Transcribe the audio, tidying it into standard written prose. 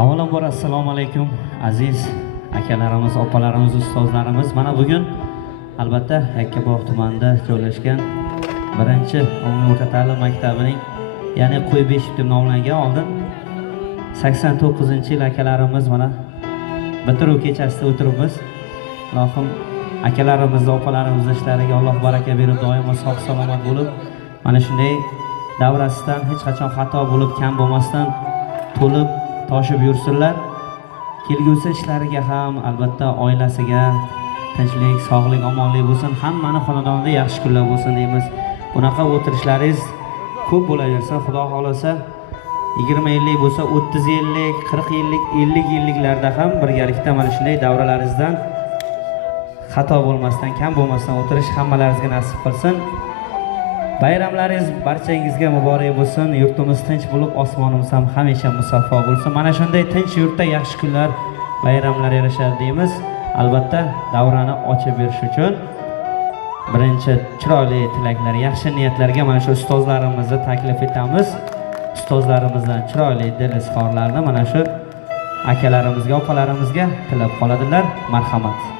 Avvalambor assalomu alaykum aziz akalarimiz, opalarimiz, ustozlarimiz. Mana bugun albatta Yakkabog' tumanida joylashgan birinchi umumiy o'rta ta'lim maktabining, ya'ni Qo'y Beshik deb nomlangan oldin 89-yil akalarimiz mana bitiruv kechasida o'tiribmiz. Ilohim akalarimiz, opalarimiz ishlariga Alloh baraka berib, doimo sog' salomat bo'lib, mana shunday davrasidan hech qachon xato bo'lib, kam bo'lmasdan to'lib toshib yursinlar. Kelgusi ishlariga ham albatta oilasiga tinchlik, sog'lik, omonlik bo'lsin. Hammani xonadonida yaxshi kunlar bo'lsin deymiz. Bunaqa o'tirishlaringiz ko'p bo'laversa, Xudo xolasa 20 yillik bo'lsa, 30 yillik, 40 yillik, 50 yilliklarda ham birgalikda mana shunday davralaringizdan xato bo'lmasdan, kam bo'lmasdan o'tirish hammalaringizga nasib qilsin. Bayramlaringiz barchangizga muborak bo'lsin. Yurtimiz tinch bo'lib, osmonimiz ham hamisha musaffo bo'lsin. Mana shunday tinch yurtda yaxshi kunlar, bayramlar yarashadi deymiz. Albatta, davrani ochib berish uchun birinchi chiroyli tilaklar, yaxshi niyatlarga mana shu ustozlarimizni taklif etamiz. Ustozlarimizdan chiroyli dil izhorlarini mana shu akalarimizga, opalarimizga tilab qoladilar. Marhamat.